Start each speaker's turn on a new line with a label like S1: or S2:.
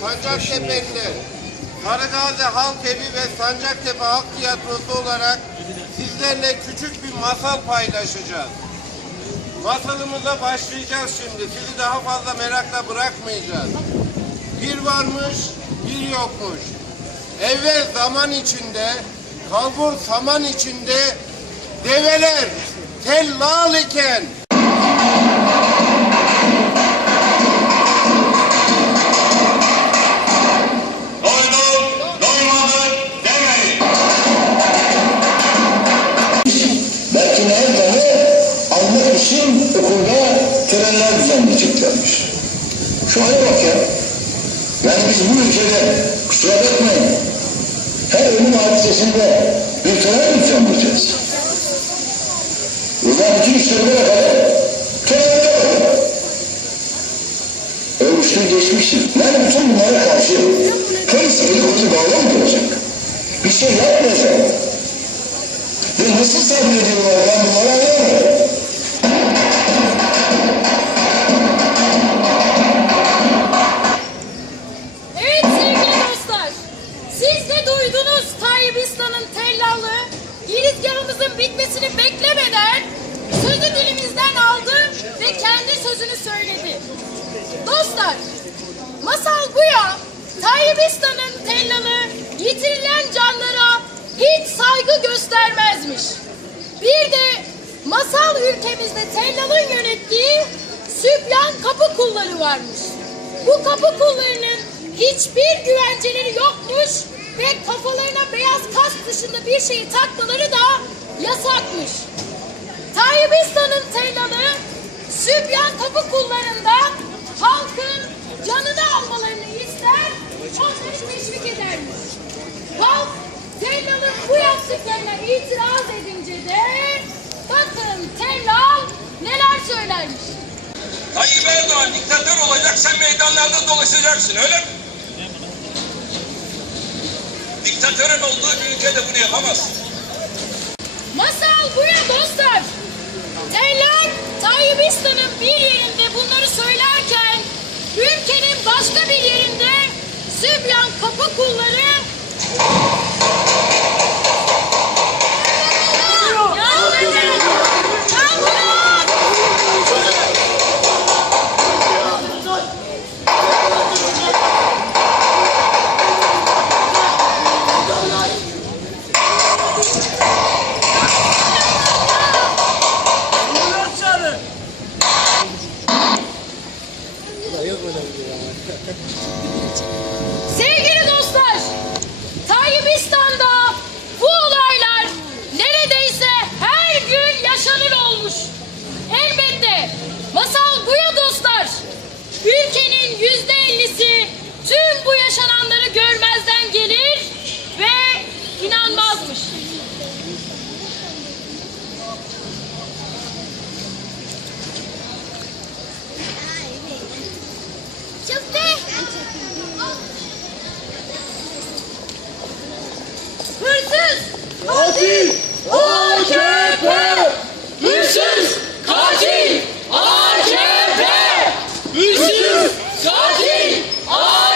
S1: Sancaktepe'liler, Sarıgazi Halk Evi ve Sancaktepe Halk Tiyatrosu olarak sizlerle küçük bir masal paylaşacağız. Masalımıza başlayacağız şimdi. Sizi daha fazla merakla bırakmayacağız. Bir varmış, bir yokmuş. Evvel zaman içinde, kalbur saman içinde develer tellal iken
S2: Şu hale bak ya. Yani biz bu ülkede kusura bakmayın. Her ölüm hadisesinde bir tören mi? O zaman bütün işleri bırakalım. Törenlere bakalım. Ölmüştür geçmiştir. Yani bütün bunlara karşı polis eli kolu bağlı mı duracak? Bir şey yapmayacak. Ve nasıl sabrediyorlar ben
S3: girizgahımızın bitmesini beklemeden sözü dilimizden aldı ve kendi sözünü söyledi. Dostlar, masal bu ya, Tayyibistan'ın tellalı yitirilen canlara hiç saygı göstermezmiş. Bir de masal ülkemizde tellalın yönettiği sübyan kapı kulları varmış. Bu kapı kullarının hiçbir güvenceleri yokmuş dışında bir şeyi takmaları da yasakmış. Tayyibistan'ın tellalı Sübyan kapı kullarında halkın canını almalarını ister, onları teşvik edermiş. Halk tellalın bu yaptıklarına itiraz edince de bakın tellal neler söylermiş.
S4: Tayyip Erdoğan diktatör olacak, sen meydanlarda dolaşacaksın, öyle mi? Diktatörün olduğu bir ülkede bunu yapamazsın.
S3: Masal bu ya dostlar. Tellal Tayyibistan'ın bir yerinde bunları söylerken ülkenin başka bir yerinde Sübyan kapı kulları Sevgili dostlar, Tayyibistan Şahin! Ağabey!